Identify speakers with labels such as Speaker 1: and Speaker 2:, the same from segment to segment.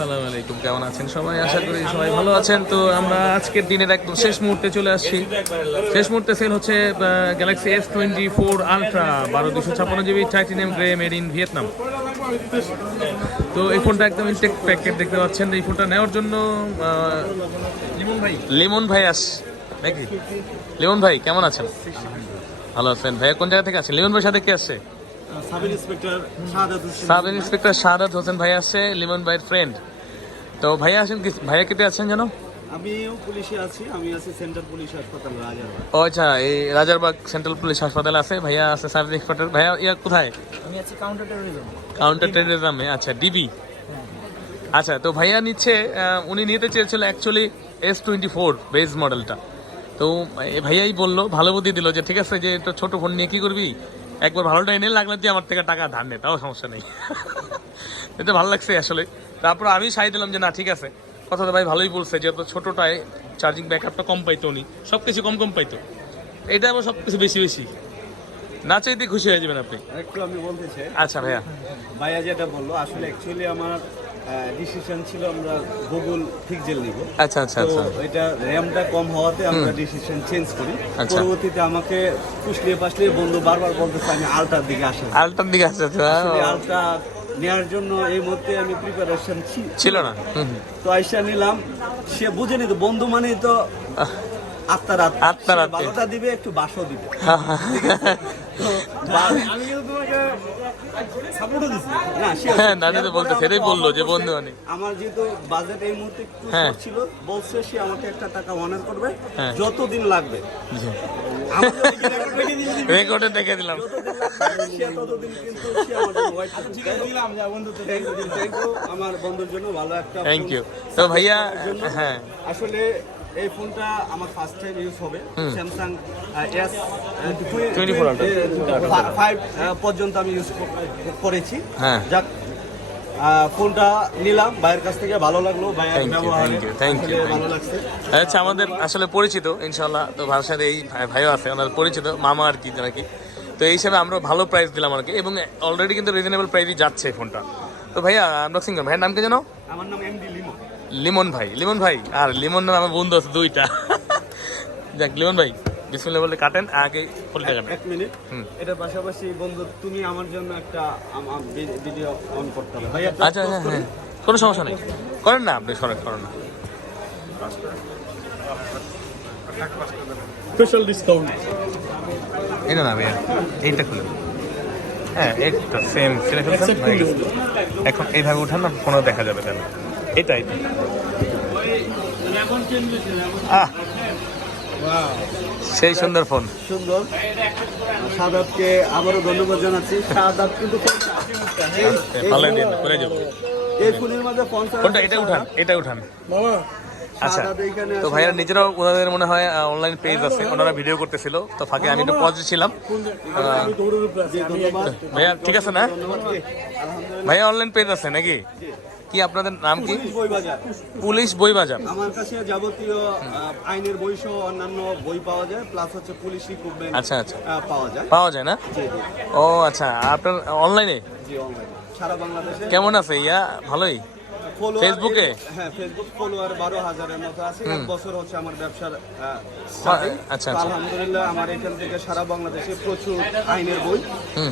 Speaker 1: আসসালামু আলাইকুম কেমন আছেন সবাই? আশা করি সবাই ভালো আছেন। তো আমরা আজকের দিনের একদম শেষ মুহূর্তে চলে আসছি। শেষ মুহূর্তে সেল হচ্ছে Galaxy S twenty four Ultra বারো দুশো ছাপ্পান্ন GB titanium grey made in Vietnam তো এই ফোনটা একদম ইনটেক প্যাকেট দেখতে পাচ্ছেন এই ফোনটা নেওয়ার জন্য লিমন ভাই। লিমন ভাই আস নাকি? লিমন ভাই কেমন আছেন? ভালো আছেন। ভাইয়া কোন জায়গা থেকে আছেন লিমন ভাই সাথে কে আসছে
Speaker 2: sub inspector Shahadat Hossain.
Speaker 1: Sub inspector Shahadat Hossain ভাই আসছে লিমন ভাইয়ের ফ্রেন্ড তো ভাইয়া আছেন কি- ভাইয়া কেটে আছেন জানো
Speaker 2: আমিও পুলিশে আছি আমি আছি সেন্ট্রাল পুলিশ হাসপাতাল রাজারবাগ।
Speaker 1: ও আচ্ছা এই রাজারবাগ সেন্ট্রাল পুলিশ হাসপাতালে আছে ভাইয়া আছে সাব ইন্সপেক্টর ভাইয়া ইয়া কোথায়?
Speaker 3: আমি আছি কাউন্টার টেরোরিজম
Speaker 1: কাউন্টার টেরিজমে আচ্ছা ডিবি আচ্ছা তো ভাইয়া নিচ্ছে উনি নিতে চেয়েছিল actually S twenty four base মডেলটা তো ভাইয়াই বলল ভালো বুদ্ধি দিল যে ঠিক আছে যে তো ছোট ফোন নিয়ে কি করবি? একবার ভালোটা এনে লাগলে তুই আমার থেকে টাকা ধার নে তাও সমস্যা নেই। এটা ভালো লাগছে আসলে। তারপর আমি সাই দিলাম যে না ঠিক আছে। কথা তো ভাই ভালোই বলছে যেহেতু ছোটোটায় চার্জিং ব্যাকআপটা কম পাইতো উনি। সব কিছু কম কম পাইতো। এটা আবার সব কিছু বেশি বেশি। না চাইতে খুশি হয়ে যাবেন আপনি।
Speaker 2: একটু আমি বলতে চাই।
Speaker 1: আচ্ছা ভাইয়া।
Speaker 2: ভাইয়া যেটা বলল আসলে অ্যাকচুয়ালি আমার ডিসিশন ছিল আমরা গুগল পিক্সেল নিব।
Speaker 1: আচ্ছা আচ্ছা আচ্ছা।
Speaker 2: এটা র্যামটা কম হওয়াতে আমরা ডিসিশন চেঞ্জ করি।
Speaker 1: আচ্ছা।
Speaker 2: পরবর্তীতে আমাকে পুষলিয়ে পাশলিয়ে বন্ধু বারবার বলতেছে আমি আলটার দিকে আসা
Speaker 1: আলটার দিকে আসছে
Speaker 2: আলটা নেওয়ার জন্য এই মুহূর্তে আমি প্রিপারেশন
Speaker 1: ছিল না।
Speaker 2: তো আইসা নিলাম। সে বুঝেনি তো বন্ধু মানেই তো আত্মার আত্মা।
Speaker 1: আত্মার আত্মা।
Speaker 2: দিবে একটু বাসও দিবে।
Speaker 1: হ্যাঁ নানি তো বলতে সেটাই বলল যে বন্ধু মানে
Speaker 2: আমার যেহেতু বাজেট এই মুহূর্তে একটু
Speaker 1: হ্যাঁ।
Speaker 2: ছিল বলছে সে আমাকে একটা টাকা অনার করবে
Speaker 1: হ্যাঁ।
Speaker 2: যতদিন লাগবে।
Speaker 1: রেকর্ডে দেখে দিলাম।
Speaker 2: যতদিন লাগবে, সে ততদিন কিন্তু সে আমার বন্ধুর জন্য ভালো একটা
Speaker 1: থ্যাংক ইউ তো ভাইয়া
Speaker 2: জন্য।
Speaker 1: হ্যাঁ।
Speaker 2: আসলে এই ফোনটা আমার ফার্স্ট টাইম ইউজ হবে। স্যামসাং এস
Speaker 1: 24
Speaker 2: ফাইভ পর্যন্ত আমি ইউজ করেছি।
Speaker 1: হ্যাঁ।
Speaker 2: যাক ফোনটা নিলাম। ভাইয়ের কাছ থেকে ভালো লাগল ভালো লাগছে।
Speaker 1: আচ্ছা আমাদের আসলে পরিচিত ইনশাল্লাহ তো ভাইয়ের সাথে এই ভাই- ভাইও আছে ওনার পরিচিত মামা আর কি নাকি তো এই হিসাবে আমরা ভালো প্রাইস দিলাম আর কি এবং অলরেডি কিন্তু রিজনেবল প্রাইসই যাচ্ছে এই ফোনটা। তো ভাইয়া আনবক্সিং করেন ভাইয়ের নাম কি জানো
Speaker 2: আমার নাম এমডি
Speaker 1: লিমন ভাই লিমন ভাই আর লিমন নাম আমার বন্ধু আছে দুইটা। যাক লিমন ভাই বিসমিল্লাহ বলে কাটেন আগে ফুলটা কাটেন।
Speaker 2: এক মিনিট
Speaker 1: হুম।
Speaker 2: এটার পাশাপাশি বন্ধু তুমি আমার জন্য একটা ভিডিও অন করতে হবে। ভাইয়া
Speaker 1: আচ্ছা হ্যাঁ হ্যাঁ। কোনো সমস্যা নেই। করেন না আপনি সরেন করেন না।
Speaker 2: স্পেশাল ডিসকাউন্ট
Speaker 1: এটা না ভাইয়া এইটা খুলে হ্যাঁ এইটা সেম এখন এইভাবে উঠান না কোনো দেখা যাবে তাহলে। এটা এটা সেই সুন্দর ফোন।
Speaker 2: সুন্দর। সাদাতকে আবারও ধন্যবাদ জানাচ্ছি। সাদাত কিন্তু ফোনটা এই- ফোনের মধ্যে
Speaker 1: এটা উঠান এটা উঠান। আচ্ছা তো। নিজেরাও ওনাদের মনে হয় অনলাইন পেজ আছে ওনারা ভিডিও করতেছিল তো ফাঁকে আমি একটু ছিলাম। ভাইয়া ঠিক আছে না? ভাইয়া অনলাইন পেজ আছে নাকি? কি আপনাদের নাম কি?
Speaker 2: পুলিশ বই বাজার।
Speaker 1: পুলিশ বই বাজার।
Speaker 2: আমার কাছে যাবতীয় আইনের বই সহ অন্যান্য বই পাওয়া যায় প্লাস হচ্ছে পুলিশ রিক্রুটমেন্ট
Speaker 1: আচ্ছা আচ্ছা।
Speaker 2: পাওয়া যায়।
Speaker 1: পাওয়া যায় না? ও আচ্ছা। আপনার অনলাইনে
Speaker 2: জি অনলাইনে সারা বাংলাদেশে।
Speaker 1: কেমন আছে? ইয়া ভালোই? ফেসবুকে?
Speaker 2: হ্যাঁ ফেসবুক ফলোয়ার বারো হাজারের মতো আছে। এক বছর হচ্ছে আমার ব্যবসার আহ,
Speaker 1: আচ্ছা, আচ্ছা।
Speaker 2: আলহামদুলিল্লাহ আমার এখান থেকে সারা বাংলাদেশে প্রচুর আইনের বই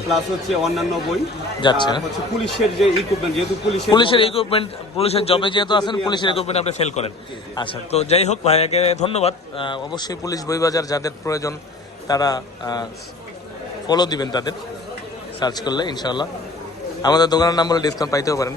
Speaker 2: প্লাস হচ্ছে অন্যান্য বই।
Speaker 1: যাচ্ছে?
Speaker 2: হচ্ছে পুলিশের যে ইকুইপমেন্ট যেহেতু পুলিশের
Speaker 1: পুলিশের ইকুইপমেন্ট পুলিশের জবে যেহেতু আছেন পুলিশের ইকুইপমেন্ট আপনি সেল করেন। আচ্ছা তো যাই হোক ভাইয়াকে ধন্যবাদ। অবশ্যই পুলিশ বই বাজার যাদের প্রয়োজন তারা ফলো দিবেন তাদের। সার্চ করলে ইনশাল্লাহ আমাদের দোকানের নাম বলে ডিসকাউন্ট পাইতেও পারেন।